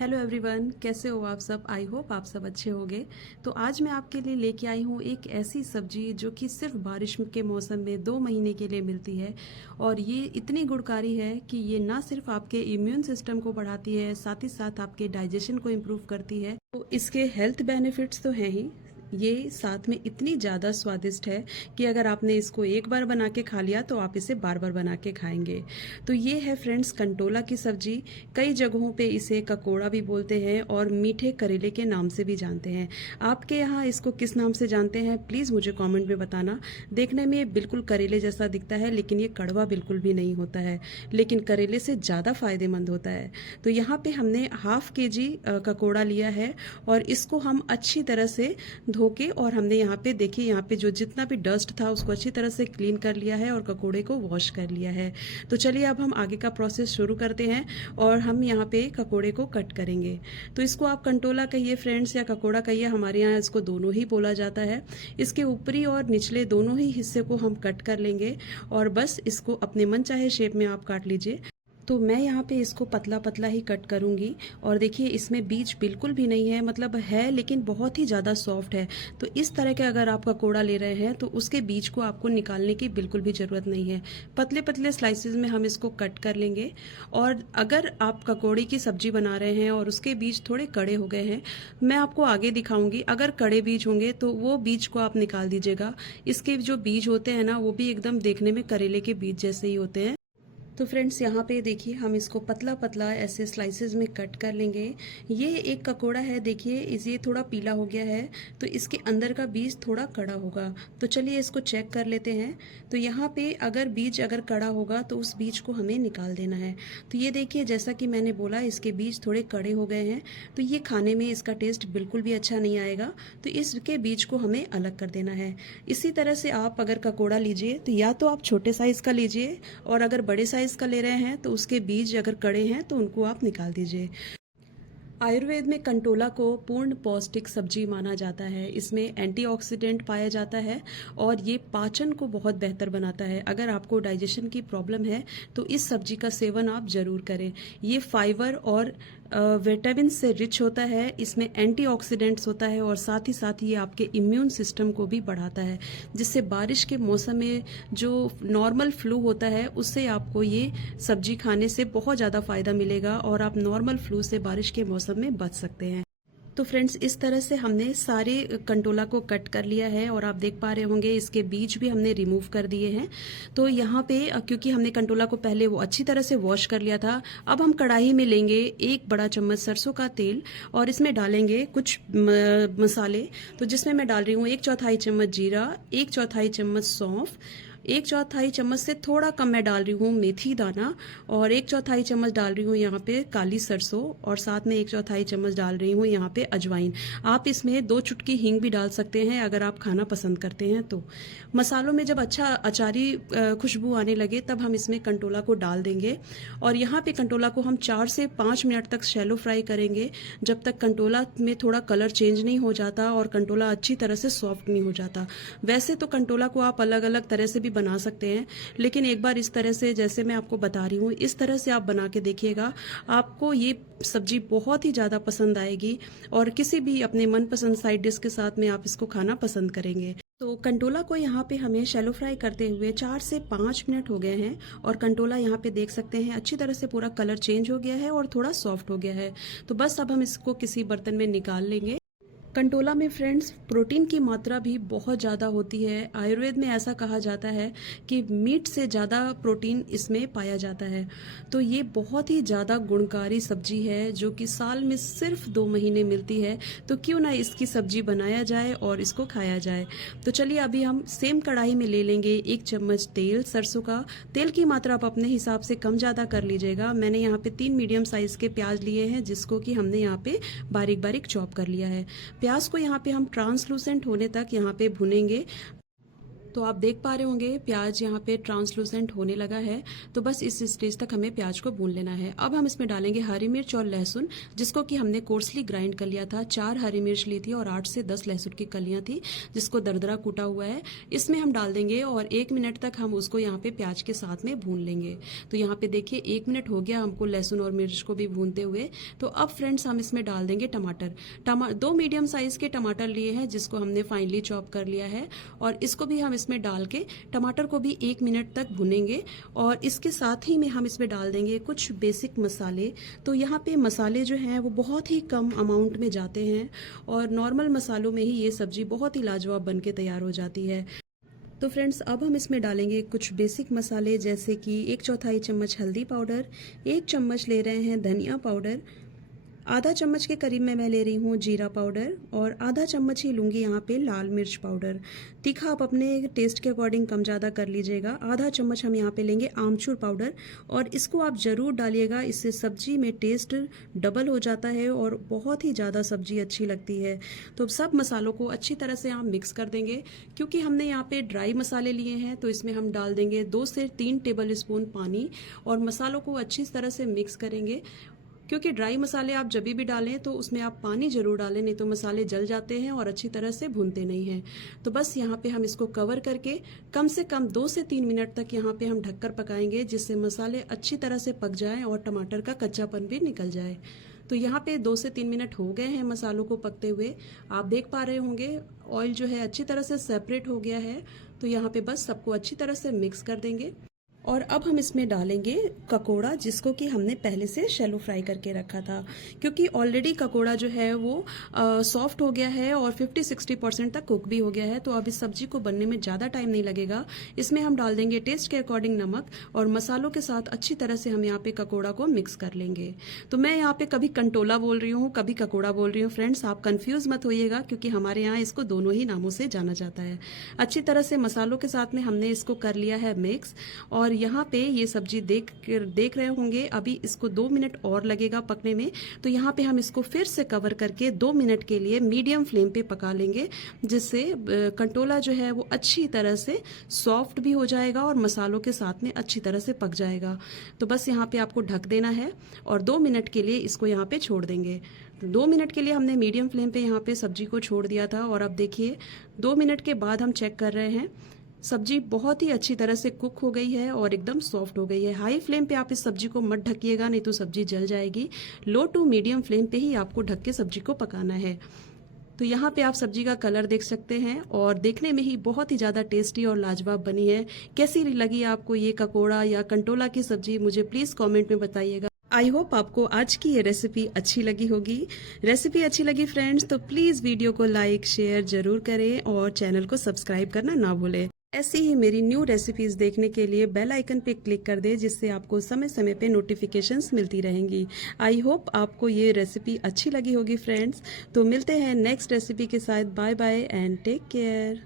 Hello everyone, कैसे हो आप सब। आई होप आप सब अच्छे होंगे। तो आज मैं आपके लिए लेके आई हूँ एक ऐसी सब्जी जो कि सिर्फ बारिश के मौसम में 2 महीने के लिए मिलती है। और ये इतनी गुणकारी है कि ये ना सिर्फ आपके इम्यून सिस्टम को बढ़ाती है, साथ ही साथ आपके डाइजेशन को इम्प्रूव करती है। तो इसके हेल्थ बेनिफिट्स तो हैं ही, ये साथ में इतनी ज़्यादा स्वादिष्ट है कि अगर आपने इसको एक बार बना के खा लिया तो आप इसे बार बार बना के खाएंगे। तो ये है फ्रेंड्स कंटोला की सब्जी। कई जगहों पे इसे ककोड़ा भी बोलते हैं और मीठे करेले के नाम से भी जानते हैं। आपके यहाँ इसको किस नाम से जानते हैं प्लीज़ मुझे कमेंट में बताना। देखने में ये बिल्कुल करेले जैसा दिखता है, लेकिन ये कड़वा बिल्कुल भी नहीं होता है, लेकिन करेले से ज़्यादा फायदेमंद होता है। तो यहाँ पे हमने हाफ केजी ककोड़ा लिया है और इसको हम अच्छी तरह से धो के, और हमने यहाँ पे देखिए, यहाँ पे जो जितना भी डस्ट था उसको अच्छी तरह से क्लीन कर लिया है और ककोड़े को वॉश कर लिया है। तो चलिए अब हम आगे का प्रोसेस शुरू करते हैं और हम यहाँ पे ककोड़े को कट करेंगे। तो इसको आप कंटोला कहिए फ्रेंड्स या ककोड़ा कहिए, हमारे यहाँ इसको दोनों ही बोला जाता है। इसके ऊपरी और निचले दोनों ही हिस्से को हम कट कर लेंगे और बस इसको अपने मन चाहे शेप में आप काट लीजिए। तो मैं यहाँ पे इसको पतला पतला ही कट करूँगी। और देखिए इसमें बीज बिल्कुल भी नहीं है, मतलब है लेकिन बहुत ही ज़्यादा सॉफ्ट है। तो इस तरह के अगर आप ककोड़ा ले रहे हैं तो उसके बीज को आपको निकालने की बिल्कुल भी ज़रूरत नहीं है। पतले पतले स्लाइसेस में हम इसको कट कर लेंगे। और अगर आप ककोड़ी की सब्जी बना रहे हैं और उसके बीज थोड़े कड़े हो गए हैं, मैं आपको आगे दिखाऊंगी, अगर कड़े बीज होंगे तो वो बीज को आप निकाल दीजिएगा। इसके जो बीज होते हैं ना, वो भी एकदम देखने में करेले के बीज जैसे ही होते हैं। तो फ्रेंड्स यहाँ पे देखिए हम इसको पतला पतला ऐसे स्लाइसेस में कट कर लेंगे। ये एक ककोड़ा है, देखिए ये थोड़ा पीला हो गया है, तो इसके अंदर का बीज थोड़ा कड़ा होगा। तो चलिए इसको चेक कर लेते हैं। तो यहाँ पे अगर बीज अगर कड़ा होगा तो उस बीज को हमें निकाल देना है। तो ये देखिए जैसा कि मैंने बोला, इसके बीज थोड़े कड़े हो गए हैं, तो ये खाने में इसका टेस्ट बिल्कुल भी अच्छा नहीं आएगा। तो इसके बीज को हमें अलग कर देना है। इसी तरह से आप अगर ककोड़ा लीजिए तो या तो आप छोटे साइज़ का लीजिए, और अगर बड़े साइज़ का ले रहे हैं तो उसके बीज अगर कड़े हैं तो उनको आप निकाल दीजिए। आयुर्वेद में कंटोला को पूर्ण पौष्टिक सब्जी माना जाता है। इसमें एंटीऑक्सीडेंट पाया जाता है और ये पाचन को बहुत बेहतर बनाता है। अगर आपको डाइजेशन की प्रॉब्लम है तो इस सब्जी का सेवन आप जरूर करें। ये फाइबर और विटामिन से रिच होता है, इसमें एंटीऑक्सीडेंट्स होता है और साथ ही साथ ये आपके इम्यून सिस्टम को भी बढ़ाता है, जिससे बारिश के मौसम में जो नॉर्मल फ्लू होता है उससे आपको ये सब्जी खाने से बहुत ज़्यादा फायदा मिलेगा और आप नॉर्मल फ्लू से बारिश के मौसम में बच सकते हैं। तो फ्रेंड्स इस तरह से हमने सारे कंटोला को कट कर लिया है और आप देख पा रहे होंगे इसके बीज भी हमने रिमूव कर दिए हैं। तो यहाँ पे क्योंकि हमने कंटोला को पहले वो अच्छी तरह से वॉश कर लिया था, अब हम कढ़ाई में लेंगे 1 बड़ा चम्मच सरसों का तेल और इसमें डालेंगे कुछ मसाले। तो जिसमें मैं डाल रही हूँ 1/4 चम्मच जीरा, 1/4 चम्मच सौंफ, 1/4 चम्मच से थोड़ा कम मैं डाल रही हूँ मेथी दाना, और 1/4 चम्मच डाल रही हूँ यहाँ पे काली सरसों, और साथ में 1/4 चम्मच डाल रही हूँ यहाँ पे अजवाइन। आप इसमें 2 चुटकी हींग भी डाल सकते हैं अगर आप खाना पसंद करते हैं तो। मसालों में जब अच्छा अचारी खुशबू आने लगे तब हम इसमें कंटोला को डाल देंगे और यहाँ पे कंटोला को हम 4 से 5 मिनट तक शैलो फ्राई करेंगे, जब तक कंटोला में थोड़ा कलर चेंज नहीं हो जाता और कंटोला अच्छी तरह से सॉफ्ट नहीं हो जाता। वैसे तो कंटोला को आप अलग अलग तरह से भी बना सकते हैं, लेकिन एक बार इस तरह से जैसे मैं आपको बता रही हूँ इस तरह से आप बना के देखिएगा, आपको ये सब्जी बहुत ही ज़्यादा पसंद आएगी और किसी भी अपने मनपसंद साइड डिश के साथ में आप इसको खाना पसंद करेंगे। तो कंटोला को यहाँ पे हमें शैलो फ्राई करते हुए 4 से 5 मिनट हो गए हैं और कंटोला यहाँ पे देख सकते हैं अच्छी तरह से पूरा कलर चेंज हो गया है और थोड़ा सॉफ्ट हो गया है। तो बस अब हम इसको किसी बर्तन में निकाल लेंगे। कंटोला में फ्रेंड्स प्रोटीन की मात्रा भी बहुत ज़्यादा होती है। आयुर्वेद में ऐसा कहा जाता है कि मीट से ज़्यादा प्रोटीन इसमें पाया जाता है। तो ये बहुत ही ज़्यादा गुणकारी सब्जी है जो कि साल में सिर्फ 2 महीने मिलती है। तो क्यों ना इसकी सब्जी बनाया जाए और इसको खाया जाए। तो चलिए अभी हम सेम कढ़ाई में ले लेंगे 1 चम्मच तेल सरसों का। तेल की मात्रा आप अपने हिसाब से कम ज़्यादा कर लीजिएगा। मैंने यहाँ पे 3 मीडियम साइज़ के प्याज लिए हैं जिसको कि हमने यहाँ पे बारीक बारीक चॉप कर लिया है। प्याज को यहाँ पे हम ट्रांसलूसेंट होने तक यहाँ पे भुनेंगे। तो आप देख पा रहे होंगे प्याज यहाँ पे ट्रांसलूसेंट होने लगा है। तो बस इस स्टेज तक हमें प्याज को भून लेना है। अब हम इसमें डालेंगे हरी मिर्च और लहसुन, जिसको कि हमने कोर्सली ग्राइंड कर लिया था। 4 हरी मिर्च ली थी और 8 से 10 लहसुन की कलियां थी, जिसको दरदरा कूटा हुआ है। इसमें हम डाल देंगे और 1 मिनट तक हम उसको यहाँ पे प्याज के साथ में भून लेंगे। तो यहाँ पे देखिए 1 मिनट हो गया हमको लहसुन और मिर्च को भी भूनते हुए। तो अब फ्रेंड्स हम इसमें डाल देंगे टमाटर। 2 मीडियम साइज के टमाटर लिए हैं, जिसको हमने फाइनली चॉप कर लिया है, और इसको भी हम इसमें डाल के टमाटर को भी 1 मिनट तक भुनेंगे। और इसके साथ ही में हम इसमें डाल देंगे कुछ बेसिक मसाले। तो यहाँ पे मसाले जो हैं वो बहुत ही कम अमाउंट में जाते हैं और नॉर्मल मसालों में ही ये सब्जी बहुत ही लाजवाब बन के तैयार हो जाती है। तो फ्रेंड्स अब हम इसमें डालेंगे कुछ बेसिक मसाले, जैसे कि 1/4 चम्मच हल्दी पाउडर, 1 चम्मच ले रहे हैं धनिया पाउडर, आधा चम्मच के करीब में मैं ले रही हूँ जीरा पाउडर, और आधा चम्मच ही लूँगी यहाँ पे लाल मिर्च पाउडर। तीखा आप अपने टेस्ट के अकॉर्डिंग कम ज़्यादा कर लीजिएगा। आधा चम्मच हम यहाँ पे लेंगे आमचूर पाउडर, और इसको आप ज़रूर डालिएगा, इससे सब्जी में टेस्ट डबल हो जाता है और बहुत ही ज़्यादा सब्जी अच्छी लगती है। तो सब मसालों को अच्छी तरह से आप मिक्स कर देंगे। क्योंकि हमने यहाँ पे ड्राई मसाले लिए हैं तो इसमें हम डाल देंगे 2 से 3 टेबल स्पून पानी, और मसालों को अच्छी तरह से मिक्स करेंगे। क्योंकि ड्राई मसाले आप जब भी डालें तो उसमें आप पानी जरूर डालें, नहीं तो मसाले जल जाते हैं और अच्छी तरह से भूनते नहीं हैं। तो बस यहाँ पे हम इसको कवर करके कम से कम 2 से 3 मिनट तक यहाँ पे हम ढककर पकाएंगे, जिससे मसाले अच्छी तरह से पक जाएं और टमाटर का कच्चापन भी निकल जाए। तो यहाँ पे 2 से 3 मिनट हो गए हैं मसालों को पकते हुए। आप देख पा रहे होंगे ऑयल जो है अच्छी तरह से सेपरेट हो गया है। तो यहाँ पे बस सबको अच्छी तरह से मिक्स कर देंगे। और अब हम इसमें डालेंगे ककोड़ा, जिसको कि हमने पहले से शैलो फ्राई करके रखा था। क्योंकि ऑलरेडी ककोड़ा जो है वो सॉफ्ट हो गया है और 50-60% तक कुक भी हो गया है। तो अब इस सब्जी को बनने में ज़्यादा टाइम नहीं लगेगा। इसमें हम डाल देंगे टेस्ट के अकॉर्डिंग नमक, और मसालों के साथ अच्छी तरह से हम यहाँ पे ककोड़ा को मिक्स कर लेंगे। तो मैं यहाँ पे कभी कंटोला बोल रही हूँ, कभी ककोड़ा बोल रही हूँ। फ्रेंड्स आप कंफ्यूज मत होइएगा, क्योंकि हमारे यहाँ इसको दोनों ही नामों से जाना जाता है। अच्छी तरह से मसालों के साथ में हमने इसको कर लिया है मिक्स। और यहाँ पे ये सब्जी देख रहे होंगे, अभी इसको 2 मिनट और लगेगा पकने में। तो यहाँ पे हम इसको फिर से कवर करके 2 मिनट के लिए मीडियम फ्लेम पे पका लेंगे, जिससे कंटोला जो है वो अच्छी तरह से सॉफ्ट भी हो जाएगा और मसालों के साथ में अच्छी तरह से पक जाएगा। तो बस यहाँ पे आपको ढक देना है और 2 मिनट के लिए इसको यहाँ पे छोड़ देंगे। 2 मिनट के लिए हमने मीडियम फ्लेम पे यहाँ पे सब्जी को छोड़ दिया था, और अब देखिए 2 मिनट के बाद हम चेक कर रहे हैं, सब्जी बहुत ही अच्छी तरह से कुक हो गई है और एकदम सॉफ्ट हो गई है। हाई फ्लेम पे आप इस सब्जी को मत ढकिएगा, नहीं तो सब्जी जल जाएगी। लो टू मीडियम फ्लेम पे ही आपको ढक के सब्जी को पकाना है। तो यहाँ पे आप सब्जी का कलर देख सकते हैं, और देखने में ही बहुत ही ज़्यादा टेस्टी और लाजवाब बनी है। कैसी लगी आपको ये ककोड़ा या कंटोला की सब्जी, मुझे प्लीज़ कमेंट में बताइएगा। आई होप आपको आज की ये रेसिपी अच्छी लगी होगी। रेसिपी अच्छी लगी फ्रेंड्स तो प्लीज़ वीडियो को लाइक शेयर जरूर करें और चैनल को सब्सक्राइब करना ना भूलें। ऐसी ही मेरी न्यू रेसिपीज़ देखने के लिए बेल आइकन पे क्लिक कर दे, जिससे आपको समय समय पे नोटिफिकेशंस मिलती रहेंगी। आई होप आपको ये रेसिपी अच्छी लगी होगी फ्रेंड्स। तो मिलते हैं नेक्स्ट रेसिपी के साथ। Bye bye and take care.